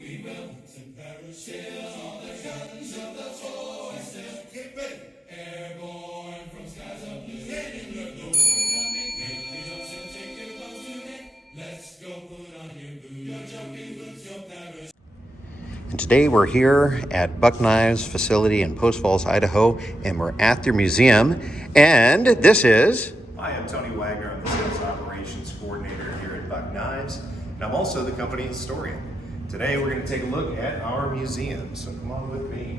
We will still all the guns of the forest still. Get ready. Airborne from skies of blue. Heading the door. Make the jumps and take your clothes today. Let's go put on your boots. Your jumping boots, your parachute. And today we're here at Buck Knives facility in Post Falls, Idaho, and we're at their museum. And this is... Hi, I'm Tony Wagner. I'm the Sales Operations Coordinator here at Buck Knives, and I'm also the company historian. Today we're going to take a look at our museum, so come on with me.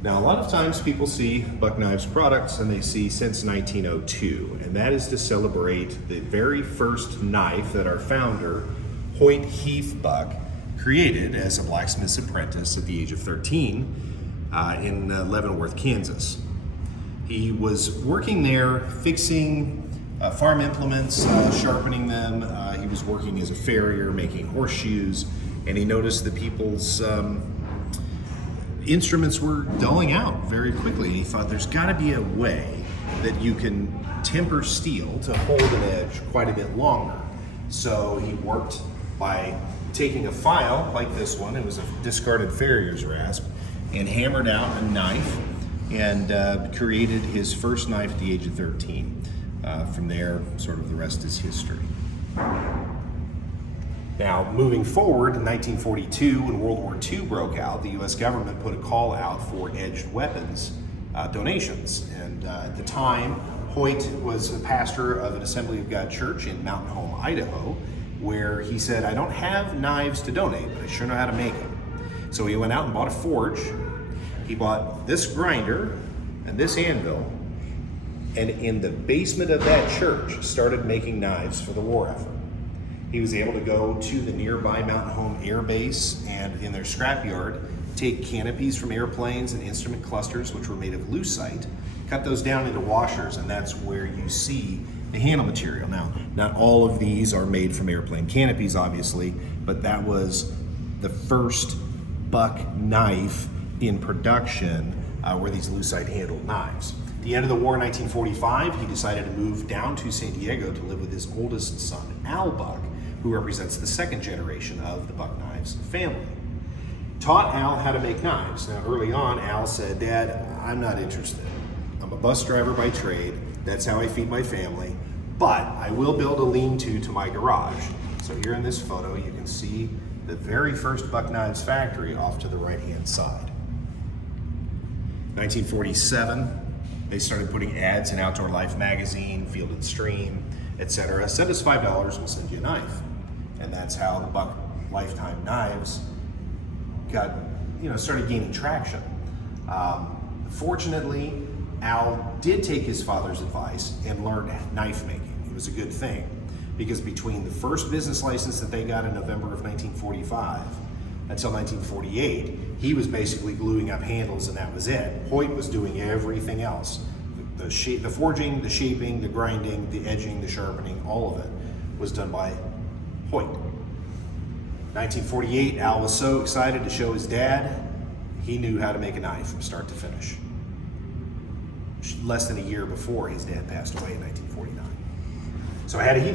Now, a lot of times people see Buck Knives products and they see since 1902, and that is to celebrate the very first knife that our founder, Hoyt Heath Buck, created as a blacksmith's apprentice at the age of 13 in Leavenworth, Kansas. He was working there fixing farm implements, sharpening them. He was working as a farrier, making horseshoes, and he noticed that people's instruments were dulling out very quickly. And he thought there's got to be a way that you can temper steel to hold an edge quite a bit longer. So he worked by taking a file like this one, it was a discarded farrier's rasp, and hammered out a knife and created his first knife at the age of 13. From there, sort of the rest is history. Now, moving forward, in 1942, when World War II broke out, the U.S. government put a call out for edged weapons donations. And at the time, Hoyt was a pastor of an Assembly of God church in Mountain Home, Idaho, where he said, I don't have knives to donate, but I sure know how to make them. So he went out and bought a forge. He bought this grinder and this anvil, and in the basement of that church started making knives for the war effort. He was able to go to the nearby Mountain Home Air Base and in their scrapyard, take canopies from airplanes and instrument clusters, which were made of lucite, cut those down into washers, and that's where you see the handle material. Now, not all of these are made from airplane canopies, obviously, but that was the first Buck knife in production were these lucite handled knives. At the end of the war in 1945, he decided to move down to San Diego to live with his oldest son, Al Buck, who represents the second generation of the Buck Knives family. Taught Al how to make knives. Now, early on, Al said, Dad, I'm not interested. I'm a bus driver by trade. That's how I feed my family. But I will build a lean-to to my garage. So here in this photo, you can see the very first Buck Knives factory off to the right-hand side. 1947, they started putting ads in Outdoor Life magazine, Field and Stream, etc. Send us $5, we'll send you a knife. And that's how the Buck Lifetime knives started gaining traction. Fortunately, Al did take his father's advice and learned knife making. It was a good thing, because between the first business license that they got in November of 1945 until 1948, he was basically gluing up handles and that was it. Hoyt was doing everything else. The forging, the shaping, the grinding, the edging, the sharpening, all of it was done by Hoyt. 1948, Al was so excited to show his dad, he knew how to make a knife from start to finish. Less than a year before his dad passed away in 1949. So had he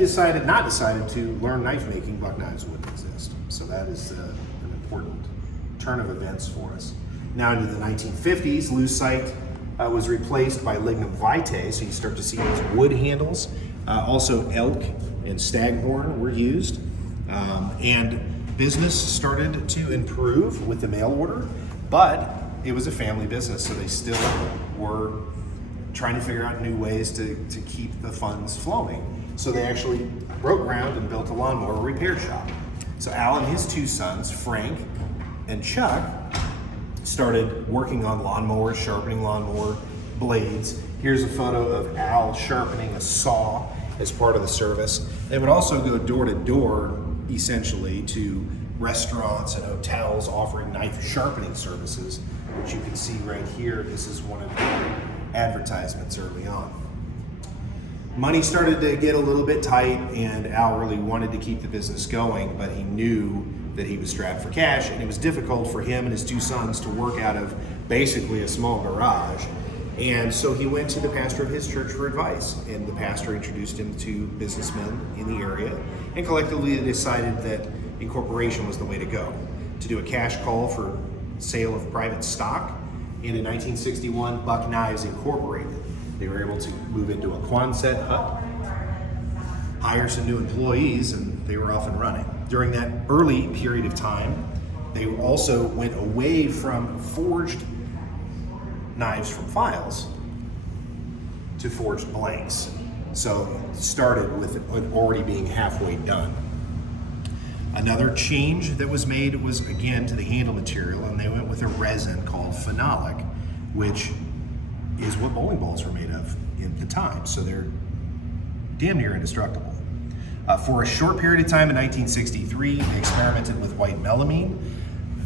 not decided to learn knife making, Buck Knives wouldn't exist. So that is an important turn of events for us. Now into the 1950s, lucite was replaced by lignum vitae, so you start to see these wood handles. Also elk and staghorn were used. And business started to improve with the mail order, but it was a family business, so they still were trying to figure out new ways to keep the funds flowing. So they actually broke ground and built a lawnmower repair shop. So Al and his two sons, Frank and Chuck, started working on lawnmowers, sharpening lawnmower blades. Here's a photo of Al sharpening a saw as part of the service. They would also go door to door, essentially, to restaurants and hotels offering knife sharpening services, which you can see right here. This is one of the advertisements early on. Money started to get a little bit tight, and Al really wanted to keep the business going, but he knew that he was strapped for cash, and it was difficult for him and his two sons to work out of basically a small garage. And so he went to the pastor of his church for advice, and the pastor introduced him to businessmen in the area, and collectively they decided that incorporation was the way to go. To do a cash call for sale of private stock, and in 1961, Buck Knives Incorporated. They were able to move into a Quonset hut, hire some new employees, and they were off and running. During that early period of time, they also went away from forged knives from files to forged blanks. So it started with it already being halfway done. Another change that was made was, again, to the handle material, and they went with a resin called phenolic, which is what bowling balls were made of in the time. So they're damn near indestructible. For a short period of time in 1963, they experimented with white melamine.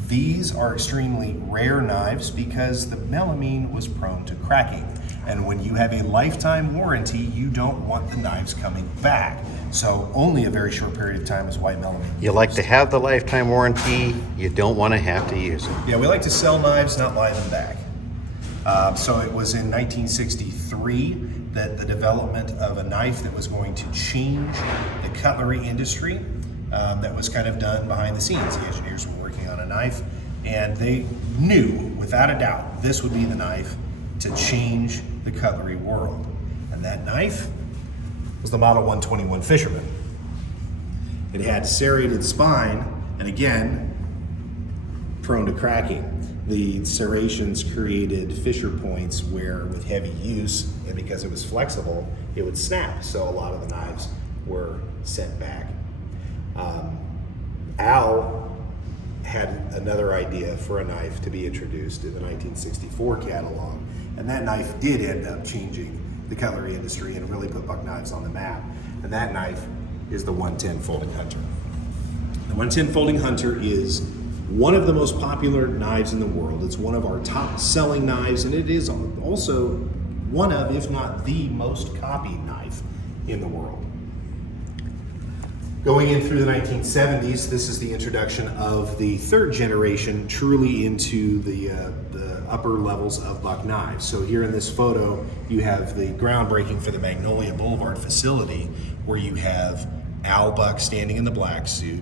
These are extremely rare knives because the melamine was prone to cracking. And when you have a lifetime warranty, you don't want the knives coming back. So only a very short period of time is white melamine. You like to have the lifetime warranty, you don't want to have to use it. Yeah, we like to sell knives, not buy them back. So it was in 1963 that the development of a knife that was going to change the cutlery industry that was kind of done behind the scenes. The engineers were working on a knife, and they knew, without a doubt, this would be the knife to change the cutlery world. And that knife was the Model 121 Fisherman. It had serrated spine, and again, prone to cracking. The serrations created fissure points where, with heavy use, and because it was flexible, it would snap. So a lot of the knives were set back. Al had another idea for a knife to be introduced in the 1964 catalog, and that knife did end up changing the cutlery industry and really put Buck Knives on the map. And that knife is the 110 Folding Hunter. The 110 Folding Hunter is one of the most popular knives in the world. It's one of our top selling knives, and it is also one of, if not the most copied knife in the world. Going in through the 1970s, this is the introduction of the third generation truly into the upper levels of Buck Knives. So here in this photo, you have the groundbreaking for the Magnolia Boulevard facility, where you have Al Buck standing in the black suit,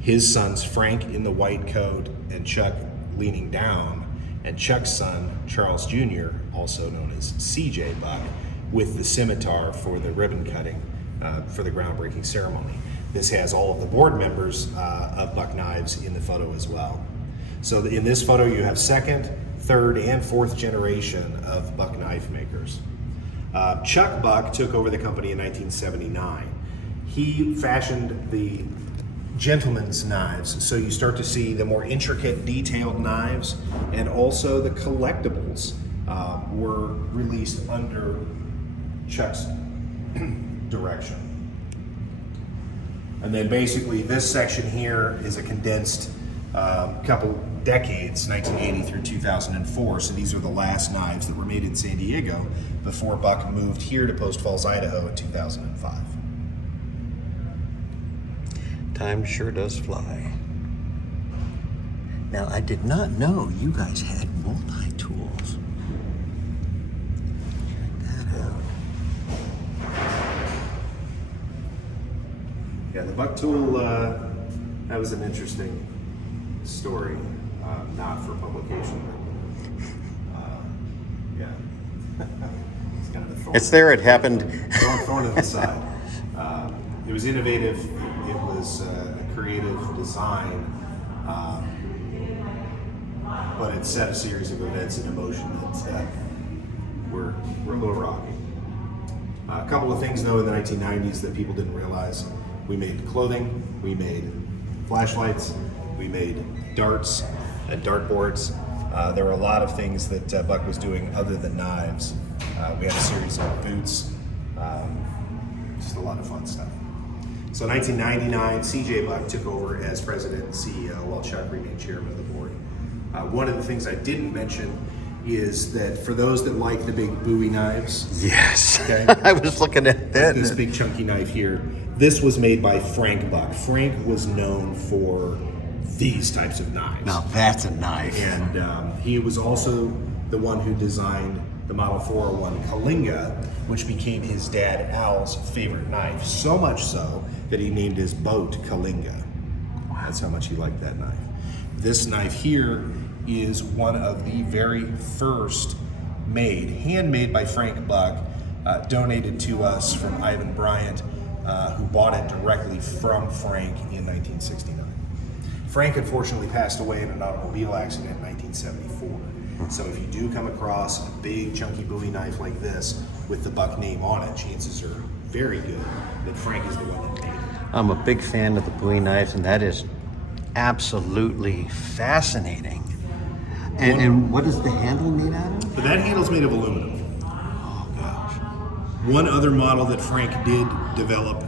his sons Frank in the white coat, and Chuck leaning down, and Chuck's son Charles Jr., also known as CJ Buck, with the scimitar for the ribbon cutting for the groundbreaking ceremony. This has all of the board members of Buck Knives in the photo as well. So in this photo you have second, third, and fourth generation of Buck knife makers. Chuck Buck took over the company in 1979. He fashioned the gentleman's knives, so you start to see the more intricate, detailed knives, and also the collectibles were released under Chuck's direction. And then basically this section here is a condensed couple decades, 1980 through 2004. So these are the last knives that were made in San Diego before Buck moved here to Post Falls, Idaho in 2005. Time sure does fly. Now, I did not know you guys had multi-tools. Check that out. Yeah, the Buck tool, that was an interesting story, not for publication. Yeah. It's kind of a thorn. It's there, it happened. Thorn in the side. It was innovative, it was a creative design, but it set a series of events in motion that were a little rocky. A couple of things though in the 1990s that people didn't realize. We made clothing, we made flashlights, we made darts and dartboards. There were a lot of things that Buck was doing other than knives. We had a series of boots, just a lot of fun stuff. So 1999, CJ Buck took over as president and CEO while Chuck remained chairman of the board. One of the things I didn't mention is that for those that like the big Bowie knives, Yes. Okay. I was looking at that. this big chunky knife here, this was made by Frank Buck. Frank was known for these types of knives. Now that's a knife. And he was also the one who designed the Model 401 Kalinga, which became his dad Al's favorite knife. So much so that he named his boat Kalinga. That's how much he liked that knife. This knife here is one of the very first made, handmade by Frank Buck, donated to us from Ivan Bryant, who bought it directly from Frank in 1969. Frank unfortunately passed away in an automobile accident in 1974. So if you do come across a big chunky Bowie knife like this with the Buck name on it, chances are very good that Frank is the one that made it. I'm a big fan of the Bowie knives, and that is absolutely fascinating. And what is the handle made out of? But that handle's made of aluminum. Oh gosh. One other model that Frank did develop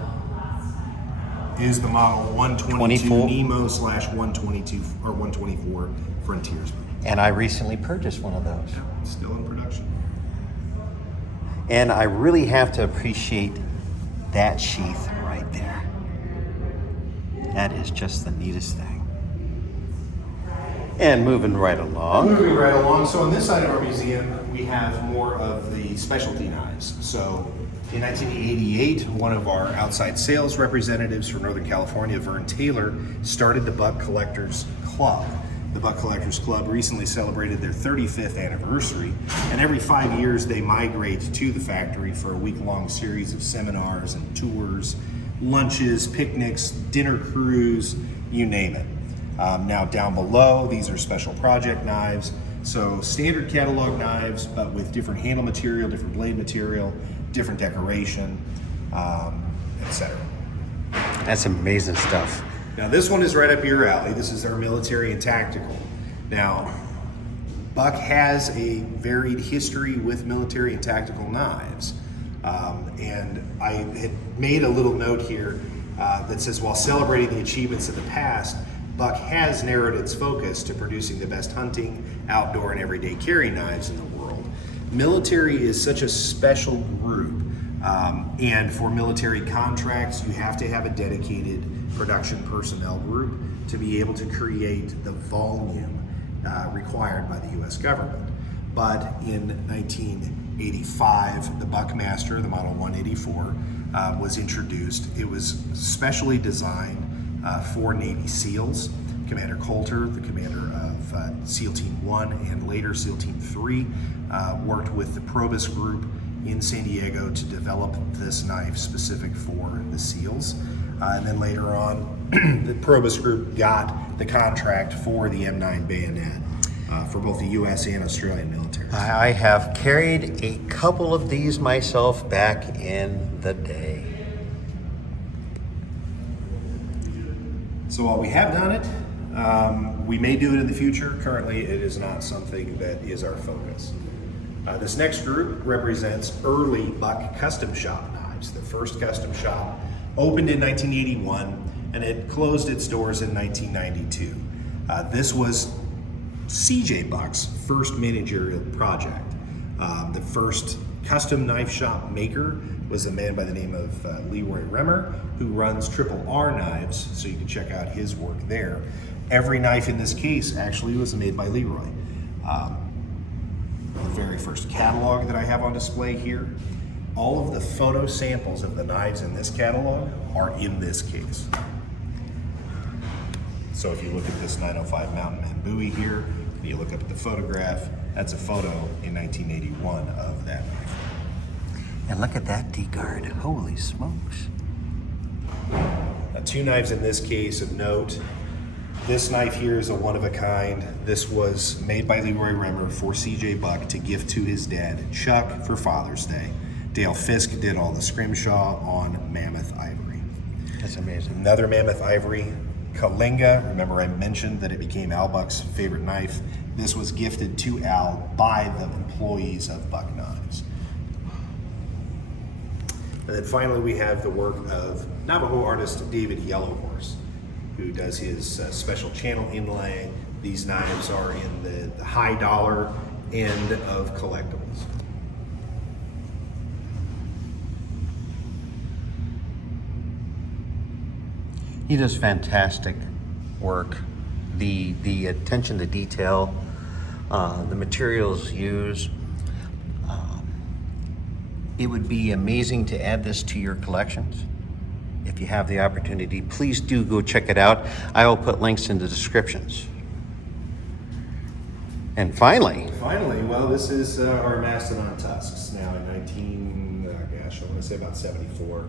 is the model 122 Nemo / 122 or 124 Frontiersman. And I recently purchased one of those. Yeah, it's still in production. And I really have to appreciate that sheath right there. That is just the neatest thing. And moving right along. Moving right along. So on this side of our museum, we have more of the specialty knives. So in 1988, one of our outside sales representatives from Northern California, Vern Taylor, started the Buck Collectors Club. The Buck Collectors Club recently celebrated their 35th anniversary, and every 5 years they migrate to the factory for a week-long series of seminars and tours, lunches, picnics, dinner cruise, you name it. Now down below, these are special project knives. So standard catalog knives, but with different handle material, different blade material, different decoration, etc. That's amazing stuff. Now this one is right up your alley. This is our military and tactical. Now, Buck has a varied history with military and tactical knives. And I had made a little note here that says, while celebrating the achievements of the past, Buck has narrowed its focus to producing the best hunting, outdoor, and everyday carry knives in the world. Military is such a special group, and for military contracts, you have to have a dedicated production personnel group to be able to create the volume required by the U.S. government. But in 1985, the Buckmaster, the Model 184, was introduced. It was specially designed for Navy SEALs. Commander Coulter, the commander of SEAL Team 1 and later SEAL Team 3, worked with the Probus Group in San Diego to develop this knife specific for the SEALs. And then later on, the Probus Group got the contract for the M9 bayonet for both the U.S. and Australian militaries. I have carried a couple of these myself back in the day. So while we have done it, we may do it in the future. Currently, it is not something that is our focus. This next group represents early Buck custom shop knives. The first custom shop opened in 1981 and it closed its doors in 1992. This was CJ Buck's first managerial project. The first custom knife shop maker was a man by the name of Leroy Remmer, who runs Triple R Knives, so you can check out his work there. Every knife in this case actually was made by Leroy. The very first catalog that I have on display here, all of the photo samples of the knives in this catalog are in this case. So if you look at this 905 Mountain Man Bowie here, and you look up at the photograph, that's a photo in 1981 of that knife. And look at that D-guard. Holy smokes. Now, two knives in this case of note. This knife here is a one-of-a-kind. This was made by Leroy Remmer for CJ Buck to gift to his dad, Chuck, for Father's Day. Dale Fisk did all the scrimshaw on Mammoth Ivory. That's amazing. Another Mammoth Ivory, Kalinga. Remember I mentioned that it became Al Buck's favorite knife. This was gifted to Al by the employees of Buck Knives. And then finally we have the work of Navajo artist David Yellowhorse, who does his special channel inlay. These knives are in the high dollar end of collectibles. He does fantastic work. The attention to detail, the materials used, It would be amazing to add this to your collections. If you have the opportunity, please do go check it out. I will put links in the descriptions. And finally, well, this is our Mastodon Tusks. Now in I want to say about 74,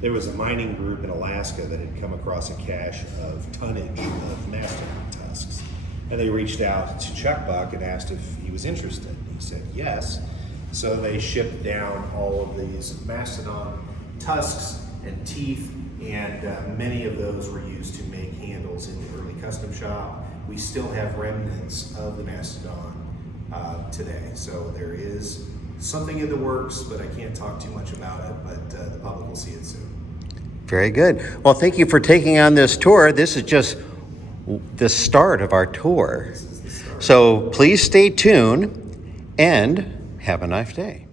there was a mining group in Alaska that had come across a cache of tonnage of Mastodon tusks. And they reached out to Chuck Buck and asked if he was interested. He said yes. So they shipped down all of these Mastodon tusks and teeth, and many of those were used to make handles in the early custom shop. We still have remnants of the Mastodon today. So there is something in the works, but I can't talk too much about it, but the public will see it soon. very good. Well, thank you for taking on this tour. This is just the start of our tour. This is the start. So please stay tuned and have a nice day.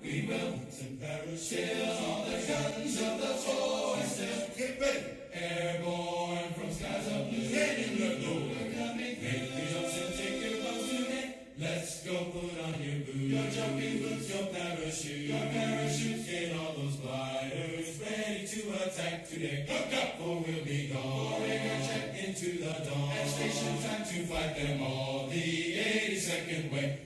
We will parachute on the guns of the forest. Get ready. Airborne from skies of blue. Get in the door. We're coming. Make the jumps and take your bows today. Let's go put on your boots. Your jumping boots, your parachute. Your parachute. Get all those gliders ready to attack today. Look up or we'll be gone. Pouring a jet into the dawn. And station time to fight them all. The 82nd way.